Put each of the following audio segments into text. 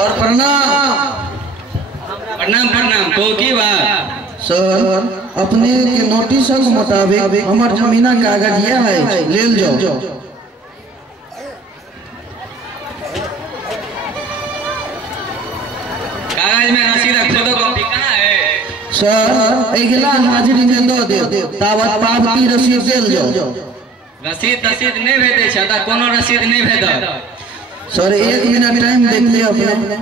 Sir प्रणाम। प्रणाम प्रणाम। तो की बात सर अपने के नोटिस के मुताबिक हमार जमीना कागज यह है, ले जाओ। कागज में रसीद फोटोकॉपी कहाँ है? सर अगला हाजिरी में दो दे, तावत पावती रसीद देल जाओ। रसीद नहीं भेजे छ त कोनो रसीद नहीं भेज। सर 1 मिनट टाइम देख लियो अपने।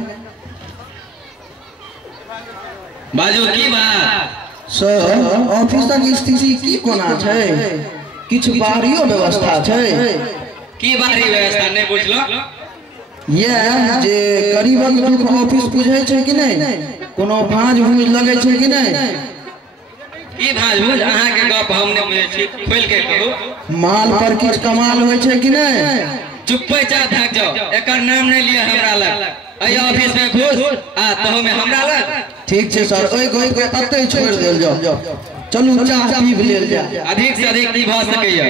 बाजू की बात? सर ऑफिसक स्थिति की कोना छै? किछ बाहरियो व्यवस्था छै? की बाहरी व्यवस्था नहीं बुझलो? ये जे गरीबक दुख ऑफिस बुझे छै कि नहीं? कोनो भांज भूज लगे छै कि नहीं? की भांज भूज अहाँ के गप हम नहीं बुझे छी, खोल के कहू। माल पर किछ कमाल होय छै कि नहीं? चुप्पे चा थक जाओ, एकर नाम नहीं लिया हमरा लग। अय ऑफिस में घुस आ तहु में हमरा लग। ठीक छै सर, ओइ गोइ के तत्ते छोड़ देल जाओ। चलू चाह पी लेल जा। अधिक से अधिक की भ सकैया।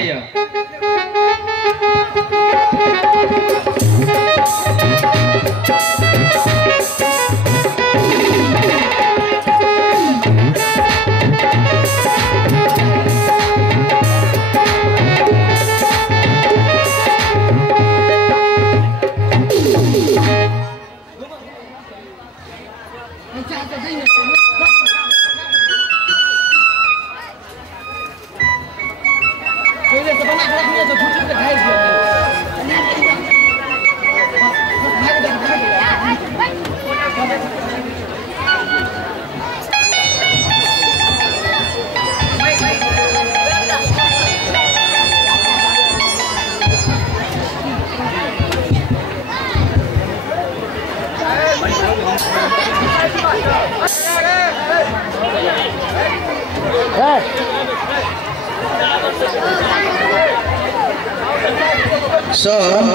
सर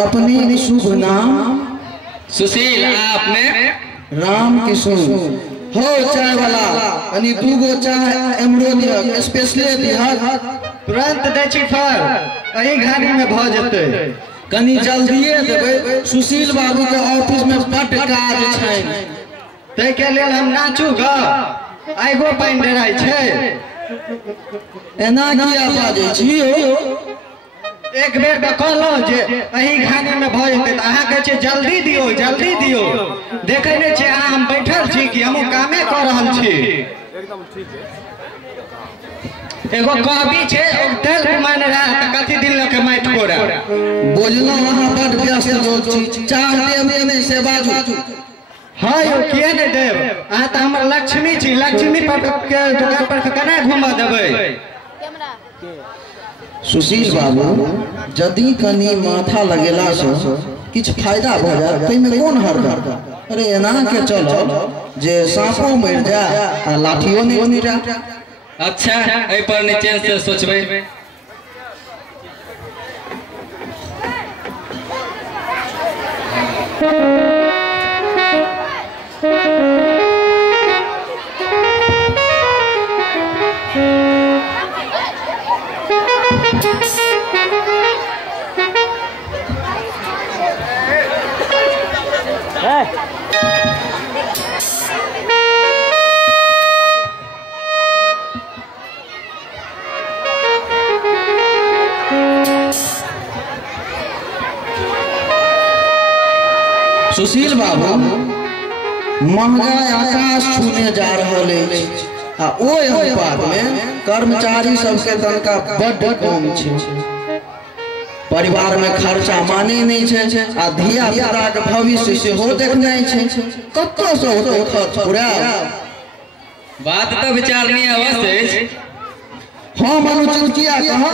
अपनी शुभ नाम? सुशील। आपने? राम किशोर। हो चाय वाला कनी दूगो चाय एमरो स्पेशले दिहा। तुरंत दै छी सर, एही घानी में भ जेतै। कनी जल्दिए देबै, सुशील बाबू के ऑफिस में बड काज छै। तै के लेल हम नाचू ग, आइगो पाइन डेराय छै। एना किया बाजै छी हो? एक बेर में कहलो जे एही घानी में भ जेतै त अहाँ कहै छै जल्दी दियो जल्दी दियो। देखै नै छै अहाँ हम बैठल छी कि हम कामे क रहल छी। एकदम ठीक है। एगो कवि छै तेल माने रहा कथि दिन लके माइट कोरा। बोललो अहाँ बड व्यस्त लोग छी, चाह देबे नै से बाजू। हाँ यो किया नहीं देव, अहाँ तो हमर लक्ष्मी छी, लक्ष्मी पर के दुकान पर केना घुमा देबै? सुशील बाबू जदि कनी माथा लगेला से किछ फायदा भ जाय तै में कोन हरदम? अरे एना के चलो जे सांपो मर जा आ लाठियो नहीं गिरा। अच्छा एहि पर नीचे से सोचबै। सुशील बाबू महंगाई आकाश छूने जा रहल है आ ओइ अनुपात में कर्मचारी सबके तनका बड कम छै। परिवार में खर्चा माने नहीं छै आ धिया पुता के भविष्य से हो देखनाइ छै। कत्तो से होतो खर्च पूरा? बात तो विचारनीय अवश्य है। हम अनुचित किया कहा?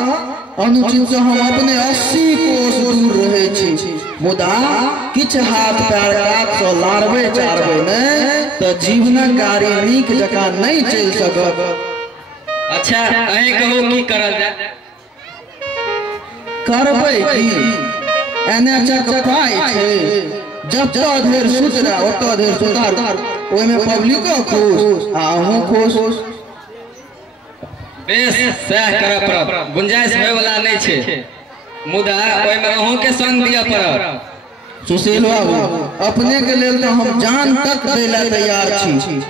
अनुचित से हम अपने 80 कोस दूर रहे छी, मुदा किछ हाथ पैर काट से लारबे चारबे नहीं तो जीवन गाड़ी नीक जका नहीं चल सकत। अच्छा अहीं कहू की करल जाय? करबै की? एने चक पाई छै, जब तो देर सुतरा ओतो देर सुतार, ओइ में पब्लिको खुश आ अहूं खुश। बेस सह करब पड़ब, गुंजाइश होय वाला नहीं छै, मुदा ओइ में अहूं के संग दिया पड़ब। सुशील बाबू अपने के लेल तो हम जान तक दै ला तैयार छी